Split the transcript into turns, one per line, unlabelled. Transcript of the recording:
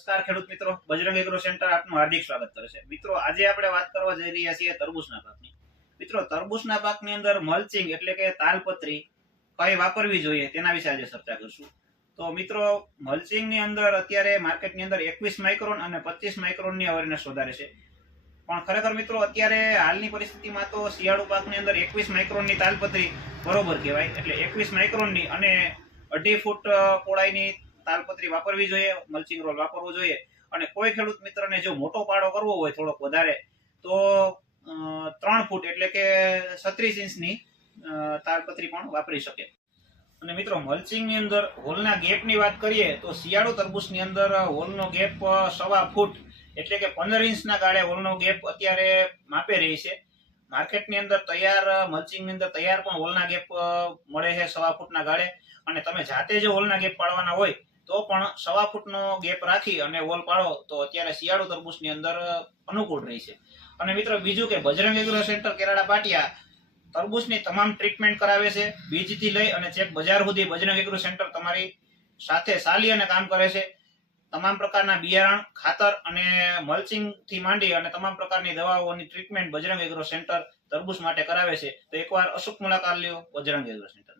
નમસ્કાર ખેડૂત મિત્રો. બજરંગ એગ્રો સેન્ટર આપનું હાર્દિક સ્વાગત કરે છે. મિત્રો આજે આપણે વાત કરવા જઈ રહ્યા છીએ તરબૂચના પાકની. મિત્રો તરબૂચના પાકની અંદર મલ્ચિંગ એટલે કે તાલપત્રી કઈ વાપરવી જોઈએ તેના વિશે આજે ચર્ચા કરશું. તો મિત્રો મલ્ચિંગની અંદર અત્યારે માર્કેટની અંદર એકવીસ માઇક્રોન અને પચીસ માઇક્રોનની અવેરનેસ વધારે છે. પણ ખરેખર મિત્રો અત્યારે હાલની પરિસ્થિતિમાં તો શિયાળુ પાકની અંદર એકવીસ માઇક્રોનની તાલપત્રી બરોબર કહેવાય. એટલે એકવીસ માઇક્રોનની અને અઢી ફૂટ અ, પહોળાઈની તાલપત્રી વાપરવી જોઈએ, મલ્ચિંગ રોલ વાપરવો જોઈએ અને કોઈ ખેડૂત મિત્રને જો મોટો પાડો કરવો હોય થોડોક વધારે, તો ત્રણ ફૂટ એટલે કે છત્રીસ ઇંચની તાલપત્રી પણ વાપરી શકે. અને મિત્રો, મલ્ચિંગની અંદર હોલના ગેપની વાત કરીએ, તો શિયાળુ તરબૂચની અંદર હોલનો ગેપ સવા ફૂટ એટલે કે પંદર ઇંચના ગાળે હોલનો ગેપ અત્યારે માપે રહી છે. માર્કેટની અંદર તૈયાર, મલ્ચિંગની અંદર તૈયાર પણ હોલના ગેપ મળે છે સવા ફૂટના ગાળે. અને તમે જાતે જો હોલના ગેપ પાડવાના હોય તો પણ સવા ફૂટનો ગેપ રાખી અને વોલ પાડો, તો અત્યારે શિયાળુ તરબૂચની અંદર અનુકૂળ રહેશે અને મિત્રો, બીજું કે બજરંગ એગ્રો સેન્ટર કેરાડા પાટિયા તરબૂચની તમામ ટ્રીટમેન્ટ કરાવે છે. બીજથી લઈ અને ચેક બજાર સુધી બજરંગ એગ્રો સેન્ટર તમારી સાથે સાલી અને કામ કરે છે. તમામ પ્રકારના બિયારણ, ખાતર અને મલ્ચિંગથી માંડી અને તમામ પ્રકારની દવાઓની ટ્રીટમેન્ટ બજરંગ એગ્રો સેન્ટર તરબૂચ માટે કરાવે છે. તો એકવાર અચૂક મુલાકાત લ્યો, બજરંગ એગ્રો સેન્ટર